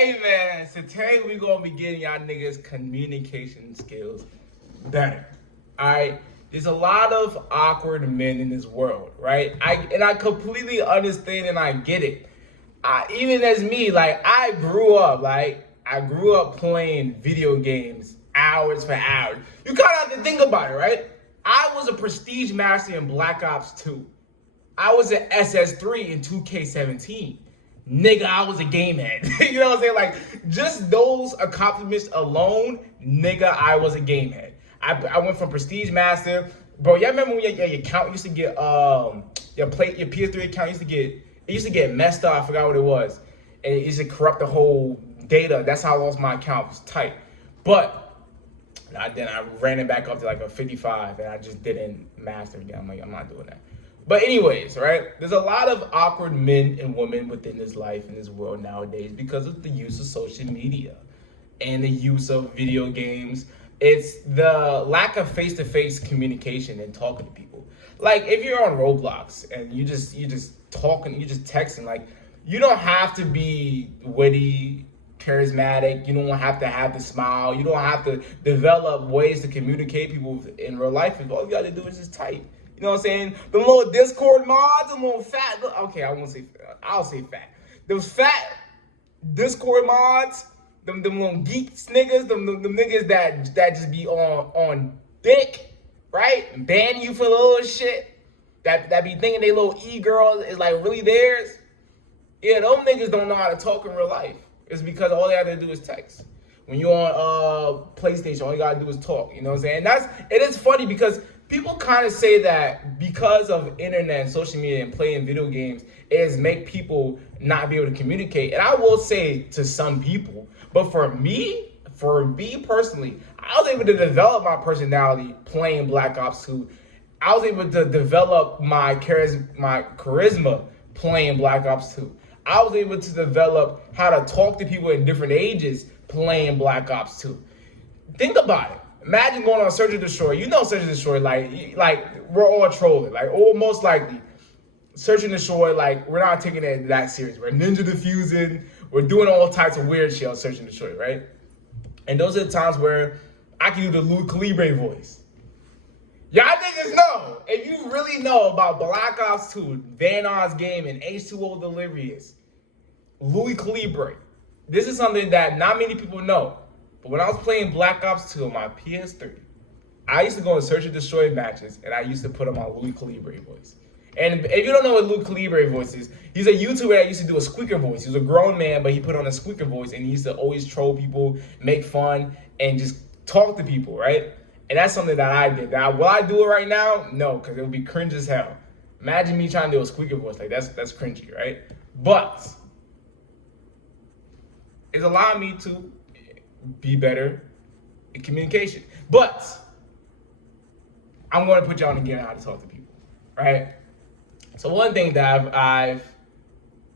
Hey man, so today we gonna be getting y'all niggas communication skills better. Alright? There's a lot of awkward men in this world, right? I completely understand and I get it. Even as me, like I grew up playing video games hours for hours. You kinda have to think about it, right? I was a prestige master in Black Ops 2. I was an SS3 in 2K17. Nigga, I was a game head. You know what I'm saying? Like, just those accomplishments alone, nigga, I was a game head. I went from Prestige Master. Bro, y'all remember when your account used to get, your PS3 account used to get messed up. I forgot what it was. And it used to corrupt the whole data. That's how I lost my account. It was tight. But then I ran it back up to like a 55 and I just didn't master again. I'm like, I'm not doing that. But anyways, right? There's a lot of awkward men and women within this life, in this world nowadays because of the use of social media and the use of video games. It's the lack of face-to-face communication and talking to people. Like if you're on Roblox and you just talking, you just texting, like you don't have to be witty, charismatic. You don't have to have the smile. You don't have to develop ways to communicate people in real life. All you got to do is just type. You know what I'm saying? The little Discord mods, the little fat. Okay, I'll say fat. Those fat Discord mods, them little geeks niggas, them niggas that just be on dick, right? Ban you for the little shit. That be thinking they little e-girl is like really theirs. Yeah, those niggas don't know how to talk in real life. It's because all they have to do is text. When you're on PlayStation, all you gotta do is talk. You know what I'm saying? It is funny because people kind of say that because of internet and social media and playing video games, it has make people not be able to communicate. And I will say to some people, but for me personally, I was able to develop my personality playing Black Ops 2. I was able to develop my charisma playing Black Ops 2. I was able to develop how to talk to people in different ages playing Black Ops 2. Think about it. Imagine going on Search and Destroy. You know Search and Destroy, like we're all trolling. Like, or most likely, Search and Destroy, like, we're not taking it that serious. We're ninja diffusing. We're doing all types of weird shit on Search and Destroy, right? And those are the times where I can do the Louis Calibre voice. Y'all niggas know, if you really know about Black Ops 2, Van Oz Game, and H2O Delirious, Louis Calibre, this is something that not many people know. But when I was playing Black Ops 2 on my PS3, I used to go and Search and Destroy matches, and I used to put on my Louis Calibre voice. And if you don't know what Louis Calibre voice is, he's a YouTuber that used to do a squeaker voice. He was a grown man, but he put on a squeaker voice, and he used to always troll people, make fun, and just talk to people, right? And that's something that I did. Now, will I do it right now? No, because it would be cringe as hell. Imagine me trying to do a squeaker voice. Like, that's cringy, right? But it's allowed me to be better in communication. But I'm going to put y'all on again how to talk to people, right? So one thing that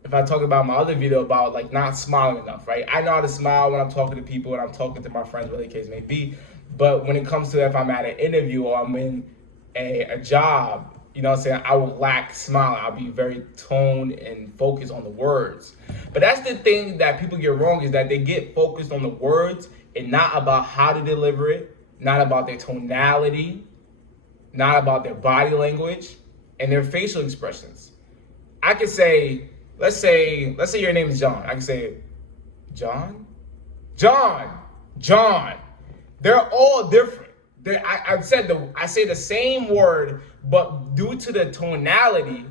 if I talk about my other video about like not smiling enough, right? I know how to smile when I'm talking to people and I'm talking to my friends, whatever the case may be. But when it comes to if I'm at an interview or I'm in a job, you know what I'm saying, I will lack smile. I'll be very toned and focused on the words. But that's the thing that people get wrong, is that they get focused on the words and not about how to deliver it, not about their tonality, not about their body language and their facial expressions. I could say, let's say your name is John. I can say, John. They're all different. I say the same word, but due to the tonality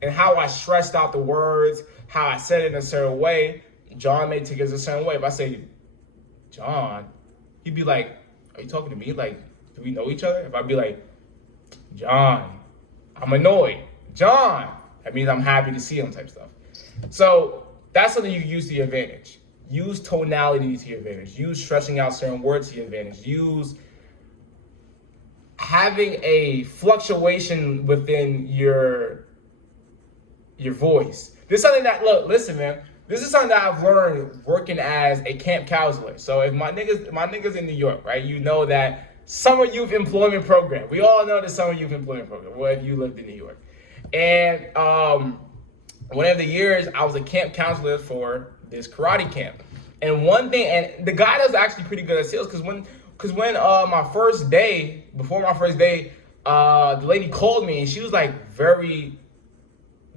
and how I stressed out the words, how I said it in a certain way, John may take it a certain way. If I say John, he'd be like, "Are you talking to me? Like, do we know each other?" If I be like, John, I'm annoyed. John, that means I'm happy to see him, type stuff. So that's something you can use to your advantage. Use tonality to your advantage. Use stretching out certain words to your advantage. Use having a fluctuation within your voice. This is something that, listen, man. This is something that I've learned working as a camp counselor. So if my niggas in New York, right? You know that Summer Youth Employment Program. We all know the Summer Youth Employment Program. What if you lived in New York? And one of the years I was a camp counselor for this karate camp. And one thing, and the guy was actually pretty good at sales, because when my first day, before my first day, the lady called me and she was like very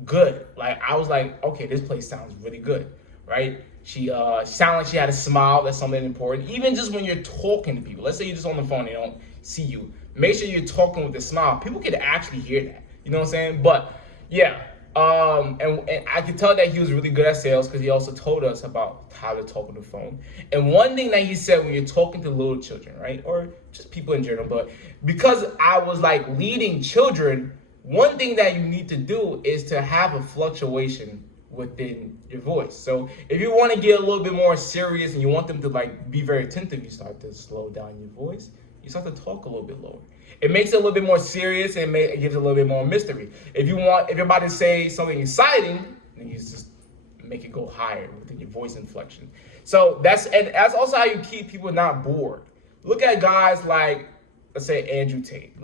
good. Like I was like, okay, this place sounds really good, right? She sounded like she had a smile. That's something important. Even just when you're talking to people, let's say you're just on the phone, they don't see you. Make sure you're talking with a smile. People can actually hear that. You know what I'm saying? But yeah, and I could tell that he was really good at sales because he also told us about how to talk on the phone. And one thing that he said when you're talking to little children, right, or just people in general, but because I was like leading children, one thing that you need to do is to have a fluctuation within your voice. So if you want to get a little bit more serious and you want them to like be very attentive, you start to slow down your voice. You start to talk a little bit lower. It makes it a little bit more serious and it gives a little bit more mystery. If you're about to say something exciting, then you just make it go higher within your voice inflection. So that's also how you keep people not bored. Look at guys like, let's say Andrew Tate.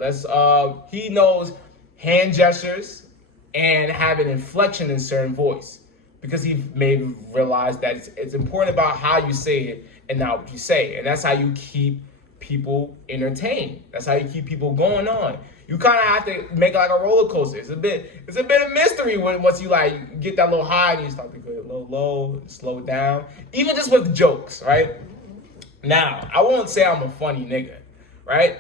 He knows hand gestures and have an inflection in certain voice because he may realize that it's important about how you say it and not what you say. And that's how you keep people entertained. That's how you keep people going on. You kind of have to make it like a roller coaster. It's a bit of mystery once you like get that little high and you start to go a little low, slow it down. Even just with jokes, right? Now, I won't say I'm a funny nigga, right?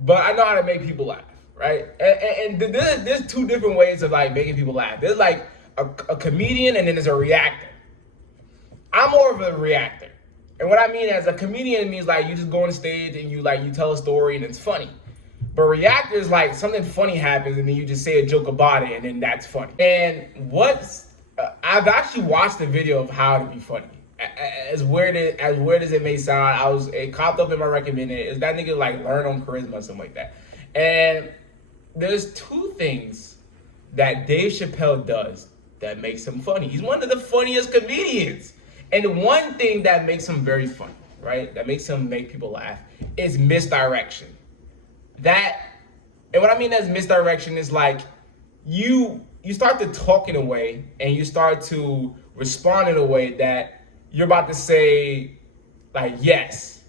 But I know how to make people laugh, right? And there's two different ways of like making people laugh. There's like a comedian and then there's a reactor. I'm more of a reactor. And what I mean as a comedian means like you just go on stage and you tell a story and it's funny. But reactor is like something funny happens and then you just say a joke about it and then that's funny. And I've actually watched a video of how to be funny. As weird as it may sound, it popped up in my recommended. Is that nigga like learn on charisma or something like that? And there's two things that Dave Chappelle does that makes him funny. He's one of the funniest comedians. And one thing that makes him very funny, right? That makes him make people laugh is misdirection. And what I mean as misdirection is like you start to talk in a way and you start to respond in a way that you're about to say like yes,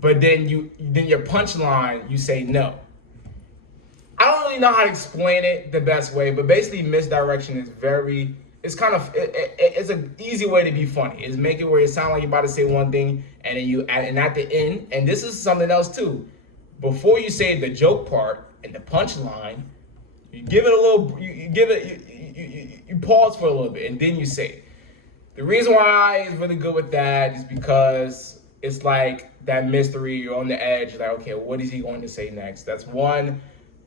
but then your punchline you say no. I don't really know how to explain it the best way, but basically misdirection is it's an easy way to be funny. Is make it where it sounds like you're about to say one thing and then and at the end, and this is something else too. Before you say the joke part and the punchline, you give it a little, you pause for a little bit and then you say it. The reason why it's really good with that is because it's like that mystery. You're on the edge. Like, okay, what is he going to say next? That's one.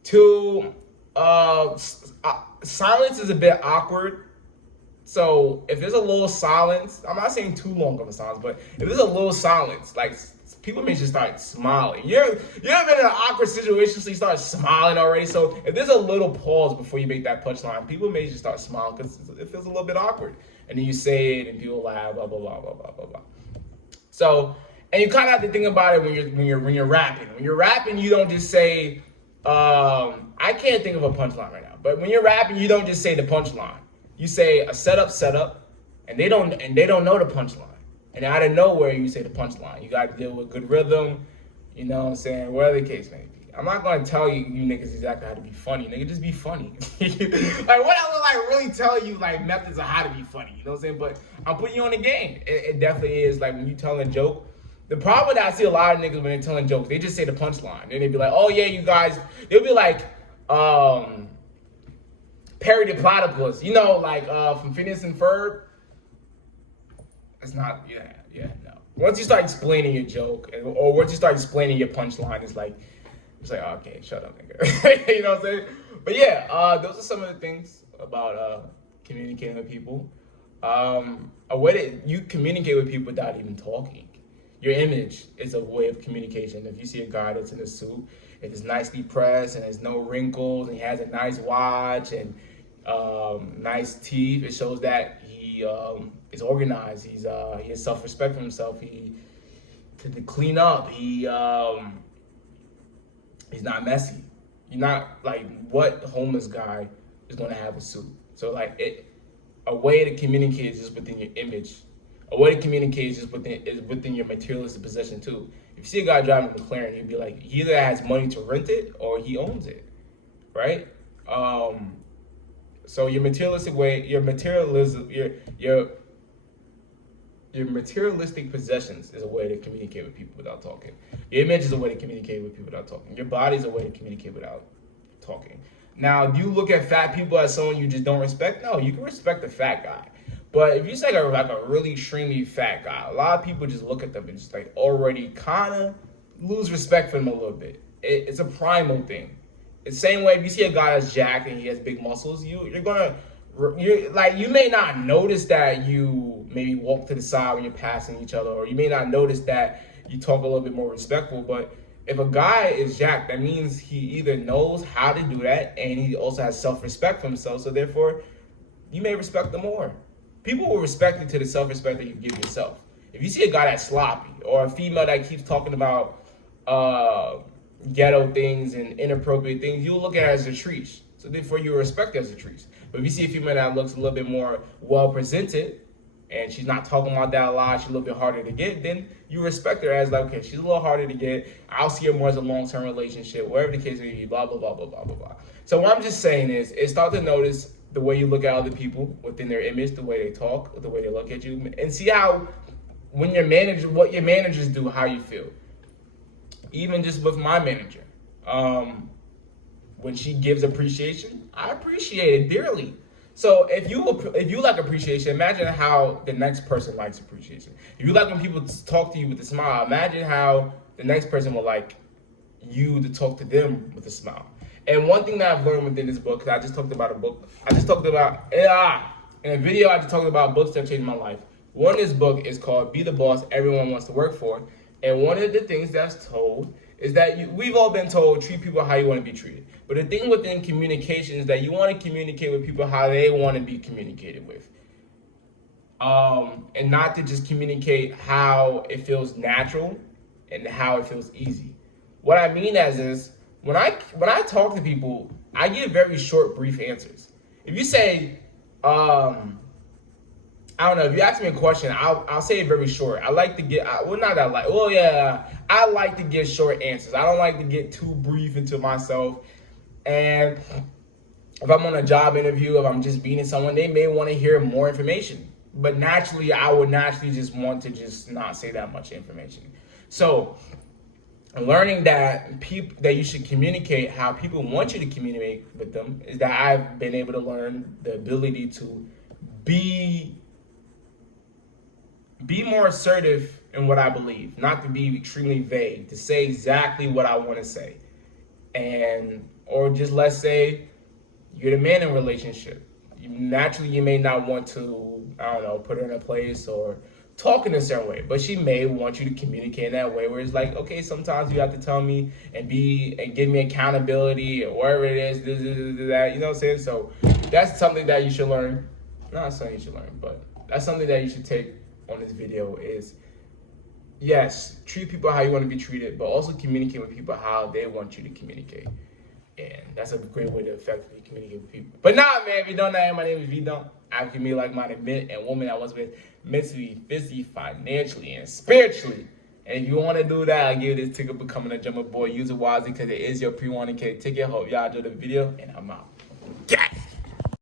Two, silence is a bit awkward. So if there's a little silence, I'm not saying too long of a silence, but if there's a little silence, like people may just start smiling. You ever been in an awkward situation so you start smiling already? So if there's a little pause before you make that punchline, people may just start smiling because it feels a little bit awkward. And then you say it and people laugh, blah, blah, blah, blah, blah, blah, blah. So, and you kind of have to think about it when you're rapping. When you're rapping, you don't just say, I can't think of a punchline right now, but when you're rapping, you don't just say the punchline. You say a setup, and they don't know the punchline. And out of nowhere, you say the punchline. You got to deal with good rhythm, you know what I'm saying? Whatever the case may be. I'm not going to tell you niggas exactly how to be funny. Nigga, just be funny. Like, what else will I really tell you, like, methods of how to be funny? You know what I'm saying? But I'm putting you on the game. It definitely is, like, when you tell a joke. The problem that I see a lot of niggas when they're telling jokes, they just say the punchline. Then they be like, oh, yeah, you guys. They'll be like, Perry the Platypus, you know, like from Phineas and Ferb. It's not, no. Once you start explaining your joke, or once you start explaining your punchline, it's like, oh, okay, shut up, nigga. You know what I'm saying? But yeah, those are some of the things about communicating with people. A way that you communicate with people without even talking. Your image is a way of communication. If you see a guy that's in a suit, it is nicely pressed and there's no wrinkles, and he has a nice watch and nice teeth, it shows that he is organized. He has self-respect for himself. He to clean up. He's not messy. You're not like, what homeless guy is gonna have a suit? So like a way to communicate is just within your image A way to communicate is just within your materialistic possession too. If you see a guy driving a McLaren, he'd be like, he either has money to rent it or he owns it, right? So your materialistic way, your materialistic possessions is a way to communicate with people without talking. Your image is a way to communicate with people without talking. Your body is a way to communicate without talking. Now, do you look at fat people as someone you just don't respect? No, you can respect a fat guy. But if you say like a really extremely fat guy, a lot of people just look at them and just like already kind of lose respect for them a little bit. It's a primal thing. It's the same way if you see a guy that's jacked and he has big muscles, you may not notice that you maybe walk to the side when you're passing each other, or you may not notice that you talk a little bit more respectful. But if a guy is jacked, that means he either knows how to do that and he also has self-respect for himself. So therefore, you may respect them more. People will respect you to the self-respect that you give yourself. If you see a guy that's sloppy or a female that keeps talking about ghetto things and inappropriate things, you'll look at her as a treat. So therefore, you respect her as a treat. But if you see a female that looks a little bit more well-presented and she's not talking about that a lot, she's a little bit harder to get, then you respect her as like, okay, she's a little harder to get. I'll see her more as a long-term relationship, whatever the case may be, blah, blah, blah, blah, blah, blah, blah. So what I'm just saying is start to notice the way you look at other people within their image, the way they talk, the way they look at you, and see how what your managers do, how you feel. Even just with my manager, when she gives appreciation, I appreciate it dearly. So if you like appreciation, imagine how the next person likes appreciation. If you like when people talk to you with a smile, imagine how the next person will like you to talk to them with a smile. And one thing that I've learned within this book, because I just talked about in a video, I just talked about books that changed my life. One of this book is called Be the Boss Everyone Wants to Work For. And one of the things that's told is that we've all been told, treat people how you want to be treated. But the thing within communication is that you want to communicate with people how they want to be communicated with. And not to just communicate how it feels natural and how it feels easy. What I mean is when I talk to people, I give very short, brief answers. If you say, I don't know, if you ask me a question, I'll say it very short. I like to get, I like to get short answers. I don't like to get too brief into myself. And if I'm on a job interview, if I'm just meeting someone, they may want to hear more information. But naturally, I would naturally just want to just not say that much information. So learning that you should communicate how people want you to communicate with them is that I've been able to learn the ability to be more assertive in what I believe, not to be extremely vague, to say exactly what I want to say. Or just let's say you're the man in a relationship. Naturally, you may not want to, put her in a place or talk in a certain way, but she may want you to communicate in that way where it's like, okay, sometimes you have to tell me and give me accountability or whatever it is, this, that, you know what I'm saying? So that's something that you should learn. Not something you should learn, but that's something that you should take on this video is, yes, treat people how you want to be treated, but also communicate with people how they want you to communicate. And that's a great way to effectively communicate with people. But nah, man, if you don't know, my name is vDunkk. I can be like-minded men and women I was with mentally, physically, financially, and spiritually. And if you want to do that, I'll give you this ticket becoming a jumbo boy. Use it wisely because it is your pre-1K ticket. Hope y'all enjoyed the video, and I'm out. Yes!